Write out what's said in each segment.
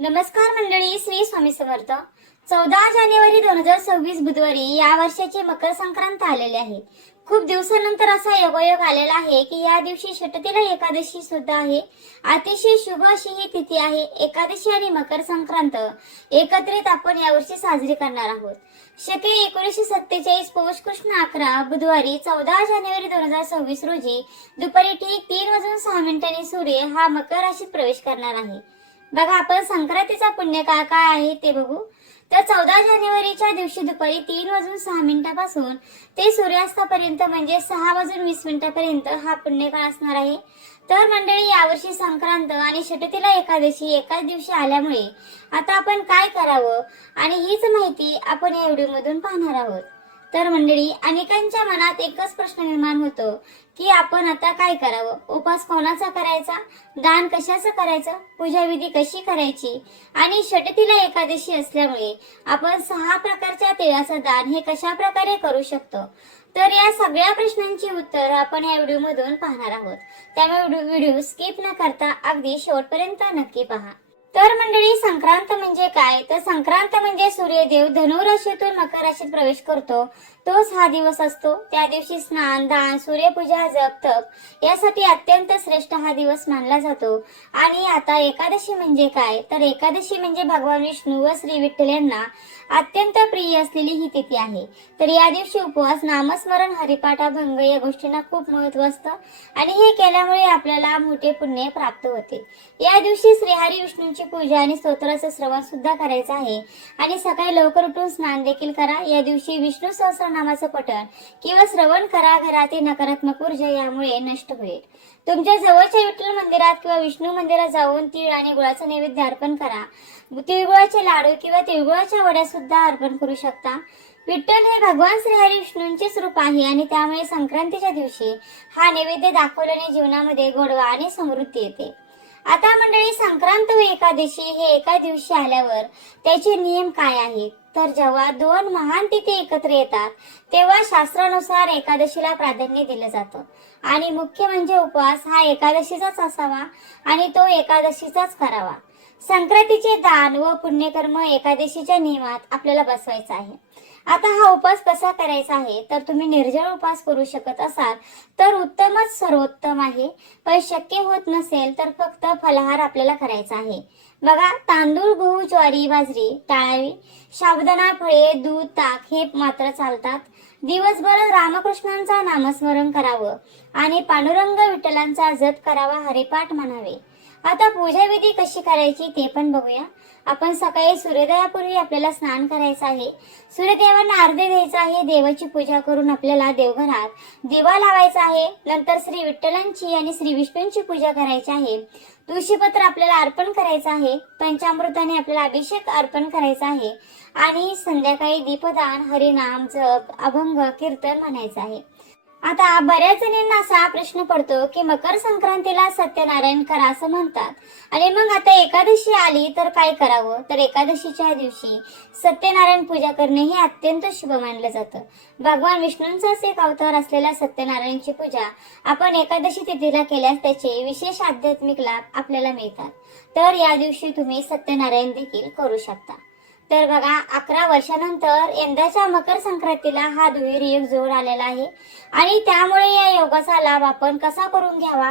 नमस्कार मंडळी, श्री स्वामी समर्थ. 14 जानेवारी 2026 बुधवारी या वर्षाची मकर संक्रांत आलेली आहे. खूप दिवसानंतर असा योगायोग आलेला आहे की या दिवशी षटतिला एकादशी सुद्धा आहे. अतिशय शुभ अशी ही तिथी आहे. एकादशी आणि मकर संक्रांत एकत्रित आपण यावर्षी साजरी करणार आहोत. शके 1947 पौष कृष्ण 11 बुधवारी 14 जानेवारी 2026 रोजी दुपारी ठीक 3:06 सूर्य हा मकर राशीत प्रवेश करणार आहे. बघा, आपण संक्रांतीचा पुण्यकाळ काय आहे ते बघू. तर 14 जानेवारीच्या दिवशी दुपारी 3:06 पासून ते सूर्यास्तापर्यंत म्हणजे 6:20 पर्यंत हा पुण्यकाळ असणार आहे. तर मंडळी, यावर्षी संक्रांत आणि षटतिला एकादशी एकाच दिवशी आल्यामुळे आता आपण काय करावं आणि हीच माहिती आपण या व्हिडिओमधून पाहणार आहोत. तर मंडळी, अनेकांच्या मनात एकच प्रश्न निर्माण होतो की आपण आता काय करावं, उपास कोणाचा करायचा, दान कशाचं करायचं, पूजा विधी कशी करायची आणि षटतिला एकादशी असल्यामुळे आपण 6 प्रकारच्या तिळाचं दान हे कशा प्रकारे करू शकतो. तर या सगळ्या प्रश्नांची उत्तर आपण या व्हिडिओमधून पाहणार आहोत. त्यामुळे व्हिडिओ स्किप न करता अगदी शेवटपर्यंत नक्की पहा. तर मंडळी, संक्रांत म्हणजे काय? तर संक्रांत म्हणजे सूर्यदेव धनु राशीतून मकर राशीत प्रवेश करतो तोच हा दिवस असतो. त्या दिवशी स्नान, दान, सूर्यपूजा, जप, तप यासाठी अत्यंत श्रेष्ठ हा दिवस मानला जातो. आणि आता एकादशी म्हणजे काय? तर एकादशी म्हणजे भगवान विष्णू व श्री विठ्ठल यांना अत्यंत प्रिय असलेली ही तिथी आहे. तर या दिवशी उपवास, नामस्मरण, हरिपाठ, अभंग या गोष्टींना खूप महत्त्व असतं आणि हे केल्यामुळे आपल्याला मोठे पुण्य प्राप्त होते. या दिवशी श्रीहरी विष्णूंची पूजा आणि स्तोत्राचं श्रवण सुद्धा करायचं आहे आणि सकाळी लवकर उठून स्नान देखील करा. या दिवशी विष्णू सहस्रनामाचं पठण किंवा श्रवण करा. घरातील नकारात्मक ऊर्जा यामुळे नष्ट होईल. तुमच्या जवळच्या विठ्ठल मंदिरात किंवा विष्णू मंदिरात जाऊन तीळ आणि गुळाचं नैवेद्य अर्पण करा. तिळगुळाचे लाडू किंवा तिळगुळाच्या वड्या सुद्धा अर्पण करू शकता. विठ्ठल हे भगवान श्रीहरी विष्णूंचेच रूप आहे आणि त्यामुळे संक्रांतीच्या दिवशी हा नैवेद्य दाखवल्याने जीवनामध्ये गोडवा आणि समृद्धी येते. आता मंडळी, संक्रांत व एकादशी हे एका दिवशी आल्यावर त्याचे नियम काय आहेत? तर जेव्हा 2 महान तिथी एकत्र येतात तेव्हा शास्त्रानुसार एकादशीला प्राधान्य दिलं जातं आणि मुख्य म्हणजे उपवास हा एकादशीचाच असावा आणि तो एकादशीचाच करावा. संक्रांतीचे दान व पुण्यकर्म एकादशीच्या नियमात आपल्याला बसवायचं आहे. आता हा उपवास कसा करायचा आहे? तर तुम्ही निर्जळ उपवास करू शकत असाल तर उत्तमच सर्वोत्तम आहे. पण शक्य होत नसेल तर फक्त फलाहार आपल्याला करायचा आहे. बघा, तांदूळ, गहू, ज्वारी, बाजरी टाळावी. साबुदाणा, फळे, दूध, ताक हे मात्र चालतात. दिवसभर रामकृष्णांचा नामस्मरण करावं आणि पांडुरंग विठ्ठलांचा जप करावा, हरिपाठ म्हणावे. आता पूजा विधी कशी करायची ते पण बघूया. आपण सकाळी सूर्योदयापूर्वी आपल्याला स्नान करायचं आहे. सूर्यदेवांना अर्घ्य द्यायचं आहे. देवाची पूजा करून आपल्याला देवघरात दिवा लावायचा आहे. नंतर श्री विठ्ठलांची आणि श्री विष्णूंची पूजा करायची आहे. तुळशीपत्र आपल्याला अर्पण करायचं आहे. पंचामृताने आपल्याला अभिषेक अर्पण करायचा आहे आणि संध्याकाळी दीपदान, हरिनाम, जप, अभंग, कीर्तन म्हणायचं आहे. आता बऱ्याच जणांना असा प्रश्न पडतो की मकर संक्रांतीला सत्यनारायण करा असं म्हणतात आणि मग आता एकादशी आली तर काय करावं? तर एकादशीच्या दिवशी सत्यनारायण पूजा करणे हे अत्यंत शुभ मानलं जातं. भगवान विष्णूंचाच एक अवतार असलेल्या सत्यनारायणची पूजा आपण एकादशी तिथीला केल्यास त्याचे विशेष आध्यात्मिक लाभ आपल्याला मिळतात. तर या दिवशी तुम्ही सत्यनारायण देखील करू शकता. तर बघा, 11 वर्षानंतर यंदाच्या मकर संक्रांतीला हा दुहेरी योग जोड आलेला आहे आणि त्यामुळे या योगाचा लाभ आपण कसा करून घ्यावा?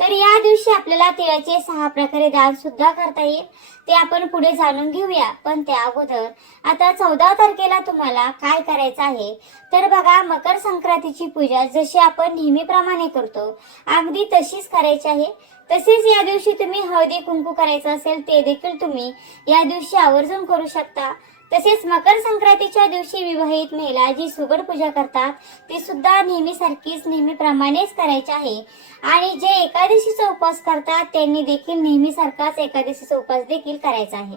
तर या दिवशी आपल्याला तिळाचे 6 प्रकारे दान सुद्धा करता येईल. ते आपण पुढे जाणून घेऊया. पण त्या अगोदर आता 14 तारखेला तुम्हाला काय करायचं आहे? तर बघा, मकर संक्रांतीची पूजा जशी आपण नेहमीप्रमाणे करतो अगदी तशीच करायची आहे. तसेच या दिवशी तुम्ही हळदी कुंकू करायचं असेल ते देखील तुम्ही या दिवशी आवर्जून करू शकता. तसेच मकर संक्रांतीच्या दिवशी विवाहित महिला जी सुगड पूजा करतात ती सुद्धा नेहमीप्रमाणेच करायची आहे आणि जे एकादशीचा उपवास करतात त्यांनी देखील नेहमीसारखाच एकादशीचा उपवास देखील करायचा आहे.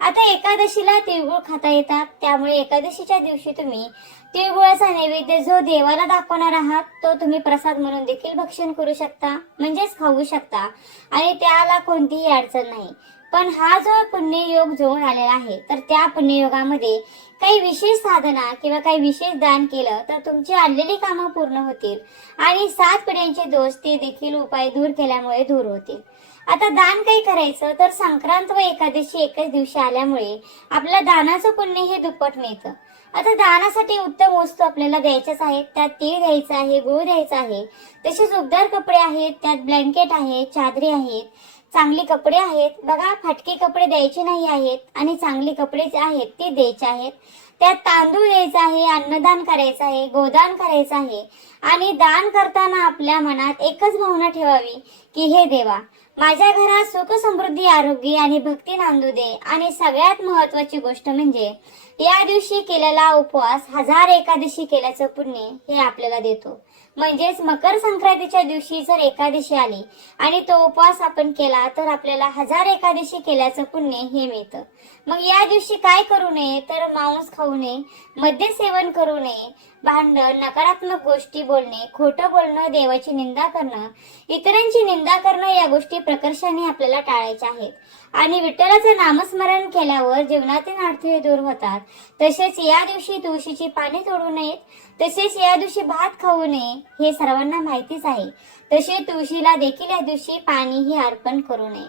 आता एकादशीला तिळगुळ खाता येतात, त्यामुळे एकादशीच्या दिवशी तुम्ही तिळगुळाचा नैवेद्य जो देवाला दाखवणार आहात तो तुम्ही प्रसाद म्हणून देखील भक्षण करू शकता, म्हणजेच खाऊ शकता आणि त्याला कोणतीही अडचण नाही. पण हा जो पुण्ययोग जोडून आलेला आहे तर त्या पुण्ययोगामध्ये काही विशेष साधना किंवा काही विशेष दान केलं तर तुमची आणलेली कामं पूर्ण होतील आणि 7 पिढ्यांचे दोष ते देखील उपाय दूर केल्यामुळे दूर होतील. आता दान काही करायचं तर संक्रांत व एकादशी एकच दिवशी आल्यामुळे आपल्या दानाचं पुण्य हे दुप्पट मिळतं. आता दानासाठी उत्तम वस्तू आपल्याला द्यायच्याच आहेत. त्यात तीळ द्यायचं आहे, गूळ द्यायचा आहे, तसेच उबदार कपडे आहेत, त्यात ब्लँकेट आहे, चादरी आहेत, चांगली कपडे आहेत. बघा, फाटके कपडे द्यायचे नाही आहेत आणि चांगली कपडे जे आहेत ते द्यायचे आहेत. त्यात तांदूळ द्यायचा आहे, अन्नदान करायचं आहे, गोदान करायचं आहे. आणि दान करताना आपल्या मनात एकच भावना ठेवावी की हे देवा, माझ्या घरात सुख समृद्धी आरोग्य आणि भक्ती नांदू दे. आणि सगळ्यात महत्वाची गोष्ट म्हणजे या दिवशी केलेला उपवास 1000 एकादशी केल्याचं पुण्य हे आपल्याला देतो. म्हणजेच मकर संक्रांतीच्या दिवशी जर एकादशी आली आणि तो उपवास आपण केला तर आपल्याला 1000 एकादशी केल्याचं पुण्य हे मिळतं. मग या दिवशी काय करू नये तर मांस खाऊ नये, मद्य सेवन करू नये, भांडण, नकारात्मक गोष्टी बोलणे, खोटं बोलणं, देवाची निंदा करणं, इतरांची निंदा करणं या गोष्टी प्रकर्षाने आपल्याला टाळायच्या आहेत. आणि विठ्ठलाचं नामस्मरण केल्यावर जीवनातील अडथळे दूर होतात. तसेच या दिवशी तुळशीची पाने तोडू नयेत, तसेच या दिवशी भात खाऊ नये हे सर्वांना माहितीच आहे. तसे तुळशीला देखील या दिवशी पाणी हे अर्पण करू नये.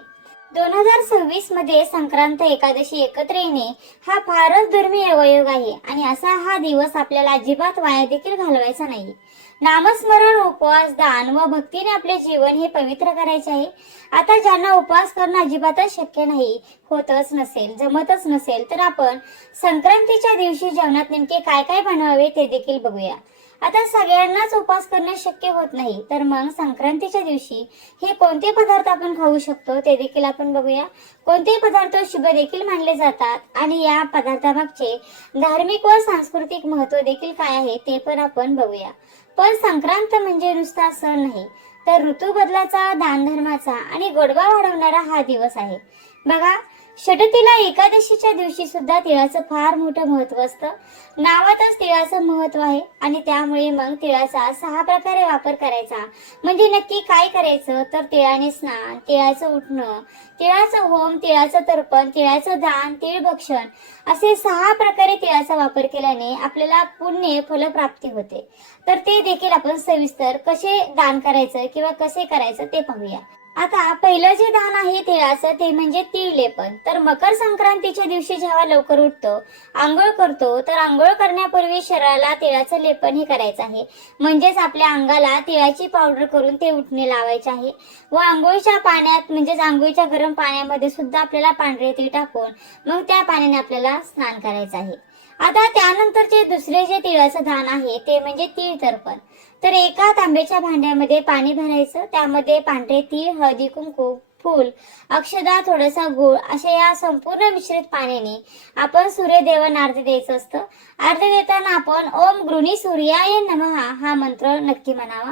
2026 मध्ये संक्रांत एकादशी एकत्र येणे हा फारच दुर्मिळ योगायोग आहे आणि असा हा दिवस आपल्याला अजिबात वाया देखील घालवायचा नाही. नामस्मरण, उपवास, दान व भक्तीने आपले जीवन हे पवित्र करायचे आहे. आता ज्यांना उपवास करणं अजिबातच शक्य नाही, होतच नसेल, जमतच नसेल, तर आपण संक्रांतीच्या दिवशी जेवणात नेमके काय काय बनवावे ते देखील बघूया. आता सगळ्यांनाच उपवास करणे शक्य होत नाही, तर मग संक्रांतीच्या दिवशी हे कोणते पदार्थ आपण खाऊ शकतो ते देखील आपण बघूया. कोणते पदार्थ शुभ देखील मानले जातात आणि या पदार्थामागचे धार्मिक व सांस्कृतिक महत्व देखील काय आहे ते पण आपण बघूया. पण संक्रांत म्हणजे नुसता सण नाही, तर ऋतू बदलाचा, दानधर्माचा आणि गोडवा वाढवणारा हा दिवस आहे. बघा, षटतिला एकादशीच्या दिवशी सुद्धा तिळाचं फार मोठं महत्व असतं. नावातच तिळाचं महत्व आहे आणि त्यामुळे मग तिळाचा 6 प्रकारे वापर करायचा. म्हणजे नक्की काय करायचं तर तिळाने स्नान, तिळाचं उठणं, तिळाचं होम, तिळाचं तर्पण, तिळाचं दान, तीळ भक्षण असे 6 प्रकारे तिळाचा वापर केल्याने आपल्याला पुण्य फलप्राप्ती होते. तर ते देखील आपण सविस्तर कसे दान करायचं किंवा कसे करायचं ते पाहूया. आता पहिलं जे दान आहे तिळाचं ते म्हणजे तीळ लेपन. तर मकर संक्रांतीच्या दिवशी जेव्हा लवकर उठतो, आंघोळ करतो, तर आंघोळ करण्यापूर्वी शरीराला तिळाचं लेपन हे करायचं आहे. म्हणजेच आपल्या अंगाला तिळाची पावडर करून ते उठणे लावायचे आहे व आंघोळीच्या पाण्यात म्हणजेच आंघोळीच्या गरम पाण्यामध्ये सुद्धा आपल्याला पांढरे तीळ टाकून मग त्या पाण्याने आपल्याला स्नान करायचं आहे. आता त्यानंतरचे दुसरे जे तिळाचं दान आहे ते म्हणजे तीळ तर्पण. तर एका तांब्याच्या भांड्यामध्ये पाणी भरायचं, त्यामध्ये पांढरे तीळ, हळदी, कुंकू, फूल, अक्षदा, थोडासा गूळ अशा या संपूर्ण मिश्रित पाण्याने आपण सूर्यदेवांना आरती द्यायचं असतं. आरती देताना आपण ओम गृणी सूर्याय नमः हा मंत्र नक्की म्हणावा.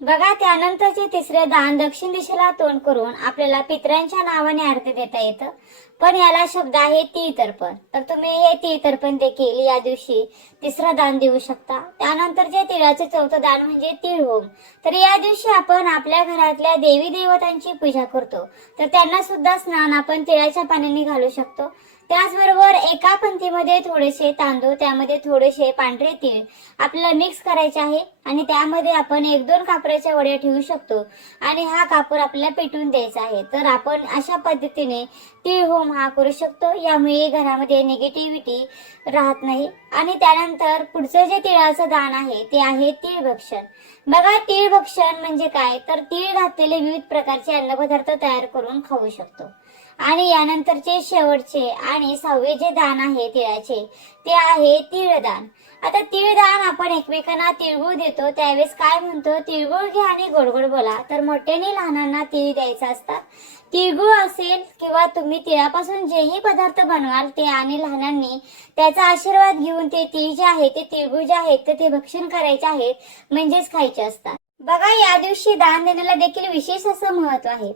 बघा, त्यानंतरचे तिसरे दान दक्षिण दिशेला तोंड करून आपल्याला पितरांच्या नावाने आरती देता येतं. पण याला शब्द आहे तीळ तर्पण. तर तुम्ही हे तीळ तर्पण देखील या दिवशी तिसरा दान देऊ शकता. त्यानंतरचे तिळाचे चौथं दान म्हणजे तीळ होम. तर या दिवशी आपण आपल्या घरातल्या देवी देवतांची पूजा करतो, तर त्यांना सुद्धा स्नान आपण तिळाच्या पाण्याने घालू शकतो. त्याचबरोबर एका पंथीमध्ये थोडेसे तांदूळ, त्यामध्ये थोडेसे पांढरे तीळ आपल्याला मिक्स करायचे आहे आणि त्यामध्ये आपण 1-2 कापराच्या वड्या ठेवू शकतो आणि हा कापूर आपल्याला पेटवून द्यायचा आहे. तर आपण अशा पद्धतीने तीळ होम हा करू शकतो. यामुळे घरामध्ये निगेटिव्हिटी राहत नाही. आणि त्यानंतर पुढचं जे तिळाचं दान आहे ते आहे तीळ भक्षण. बघा, तीळ भक्षण म्हणजे काय तर तीळ घातलेले विविध प्रकारचे अन्नपदार्थ तयार करून खाऊ शकतो. आणि यानंतरचे शेवटचे आणि 6वे जे दान आहे तिळाचे ते आहे तीळदान. आता तीळदान आपण एकमेकांना तिळगुळ देतो, त्यावेळेस काय म्हणतो, तिळगुळ घ्या आणि गोड गोड बोला. तर मोठ्याने लहानांना तीळ द्यायचा असतात. तिळगुळ असेल किंवा तुम्ही तिळापासून जेही पदार्थ बनवाल ते आणि लहानांनी त्याचा आशीर्वाद घेऊन ते तीळ जे आहे ते तिळगुळ जे आहेत ते भक्षण करायचे आहेत, म्हणजेच खायचे असतात. बघा, या दिवशी दान देण्याला देखील विशेष असं महत्व आहे.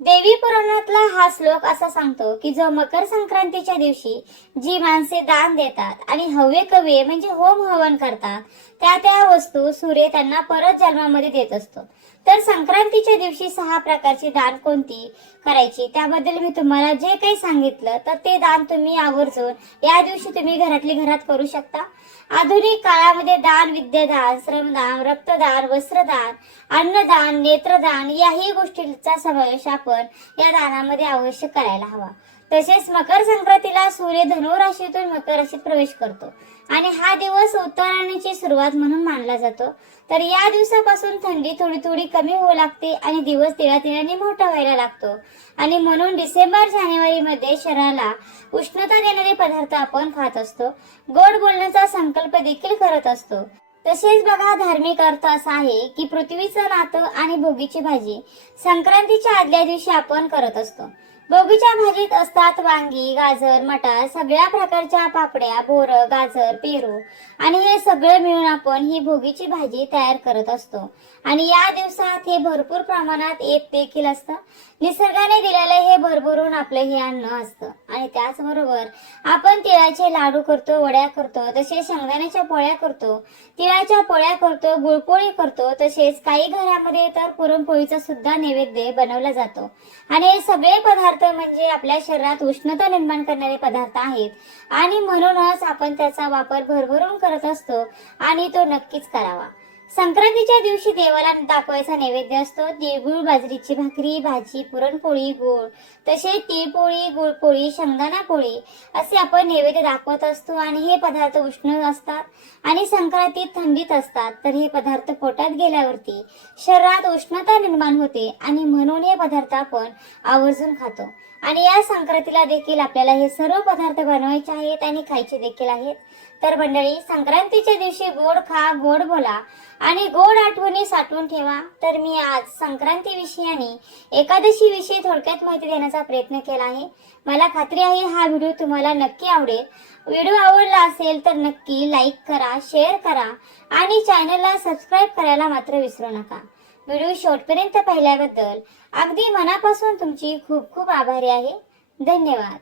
देवी पुराणातला हा श्लोक असा सांगतो की जो मकर संक्रांतीच्या दिवशी जी माणसे दान देतात आणि हवे कवे म्हणजे होम हवन करतात त्या त्या वस्तू सूर्य त्यांना परत जन्मामध्ये देत असतो. तर संक्रांतीच्या दिवशी 6 प्रकारची दान कोणती करायची त्याबद्दल मी तुम्हाला जे काही सांगितलं तर ते दान तुम्ही आवर्जून या दिवशी तुम्ही घरातली घरात करू शकता। आधुनिक काळामध्ये दान, विद्यादान, श्रमदान, रक्तदान, वस्त्रदान, अन्नदान, नेत्रदान याही गोष्टींचा समावेश आपण या दानामध्ये अवश्य करायला हवा। तसेच मकर संक्रांतीला सूर्य धनु राशीतून मकर राशीत प्रवेश करतो आणि हा दिवस उत्तरायणाची सुरुवात म्हणून मानला जातो। तर या दिवसापासून थंडी थोडी थोडी कमी होऊ लागते आणि दिवस तिळातिळाने मोठा व्हायला लागतो आणि म्हणून डिसेंबर जानेवारी मध्ये शरीराला उष्णता देणारे पदार्थ आपण खात असतो। गोड बोलण्याचा संकल्प देखील करत असतो। तसेच बघा, धार्मिक अर्थ असा आहे की पृथ्वीचं नातं आणि भोगीची भाजी संक्रांतीच्या आदल्या दिवशी आपण करत असतो। भोगीच्या भाजीत असतात वांगी, गाजर, मटार, सगळ्या प्रकारच्या पापड्या, बोरं, गाजर, पेरू आणि हे सगळे मिळून आपण ही भोगीची भाजी तयार करत असतो आणि या दिवसात हे भरपूर प्रमाणात येत देखील असतं। निसर्गाने दिलेलं हे भरभरून आपलं हे अन्न असतं आणि त्याचबरोबर आपण तिळाचे लाडू करतो, वड्या करतो, तसेच शेंगदाण्याच्या पोळ्या करतो, तिळाच्या पोळ्या करतो, गुळपोळी करतो, तसेच काही घरामध्ये तर पुरणपोळीचा सुद्धा नैवेद्य बनवला जातो आणि हे सगळे पदार्थ म्हणजे आपल्या शरीरात उष्णता निर्माण करणारे पदार्थ आहेत आणि म्हणूनच आपण त्याचा वापर भरभरून करत असतो आणि तो नक्कीच करावा। संक्रांतीच्या दिवशी देवाला दाखवायचा नैवेद्य असतो तिळगुळ, बाजरीची भाकरी, भाजी, पुरणपोळी, गोड, तसेच तिळपोळी, गुळपोळी, शेंगदाणा पोळी असे आपण नैवेद्य दाखवत असतो आणि हे पदार्थ उष्ण असतात आणि संक्रांतीत थंडीत असतात। तर हे पदार्थ पोटात गेल्यावरती शरीरात उष्णता निर्माण होते आणि म्हणून हे पदार्थ आपण आवर्जून खातो आणि या संक्रांतीला देखील आपल्याला हे सर्व पदार्थ बनवायचे आहेत आणि खायचे देखील आहेत। तर मंडळी, संक्रांतीच्या दिवशी गोड खा, गोड बोला आणि गोड आठवणी साठवून ठेवा। तर मी आज संक्रांती विषयी आणि एकादशी विषयी थोडक्यात माहिती देण्याचा प्रयत्न केला आहे। मला खात्री आहे हा व्हिडिओ तुम्हाला नक्की आवडेल। व्हिडिओ आवडला असेल तर नक्की लाईक करा, शेअर करा आणि चॅनलला सबस्क्राईब करायला मात्र विसरू नका। व्हिडिओ शेवटपर्यंत पाहिल्याबद्दल अगदी मनापासून तुमची खूप खूप आभारी आहे। धन्यवाद।